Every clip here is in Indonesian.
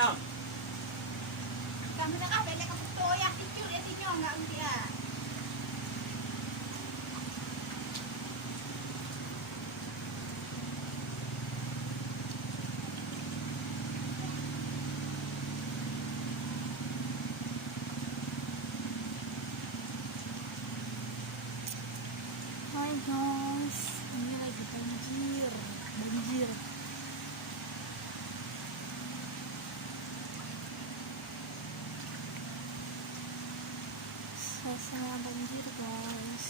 Kami na ka, balik ka po ya, picture ya sinyo, nga undi ah. Hai guys, ini lagi banjir. Suasana banjir guys.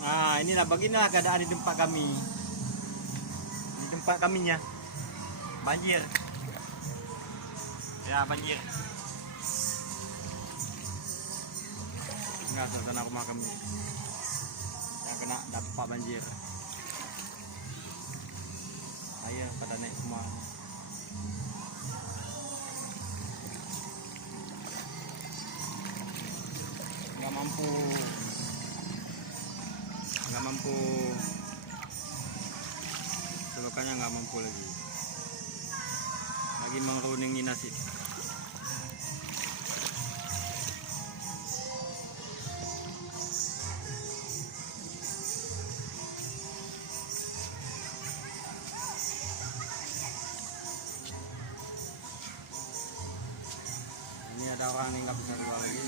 Nah, inilah beginilah keadaan di tempat kami. Di tempat kaminya banjir. Ya, banjir. Enggak suasana rumah kami yang kena dampak banjir. Saya pada naik rumah. Nggak mampu selokannya nggak mampu lagi mengeruningin nasib. Ini ada orang yang nggak bisa keluar lagi.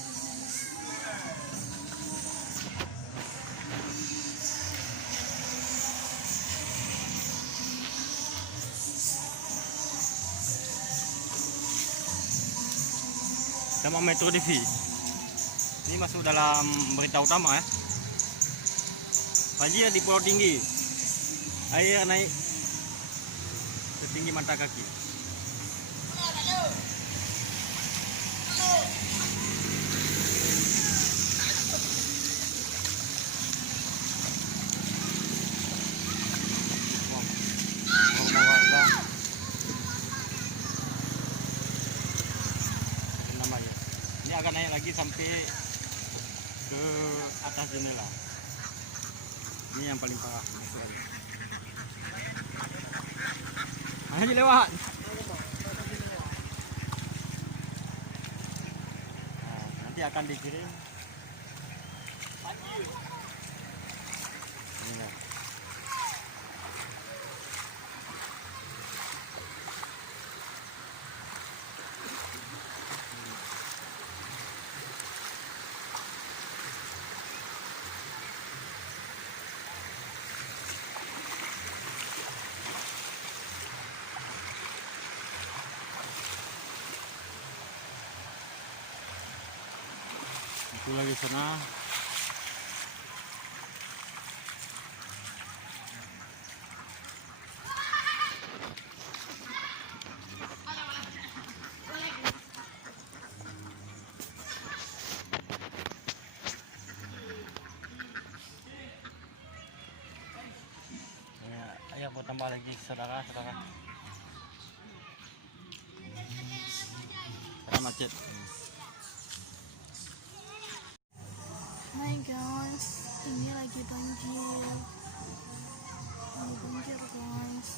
Sama Metro TV. Ini masuk dalam berita utama ya. Banjir di Pulau Tinggi. Air naik setinggi mata kaki. Ini akan naik lagi sampai ke atas jendela. Ini yang paling parah. Ayo lewat. Nah, nanti akan dikirim. Ini. Itu lagi sana. Ayo buat tambah lagi saudara-saudara. Karena macet. Hai guys, ini lagi banjir guys.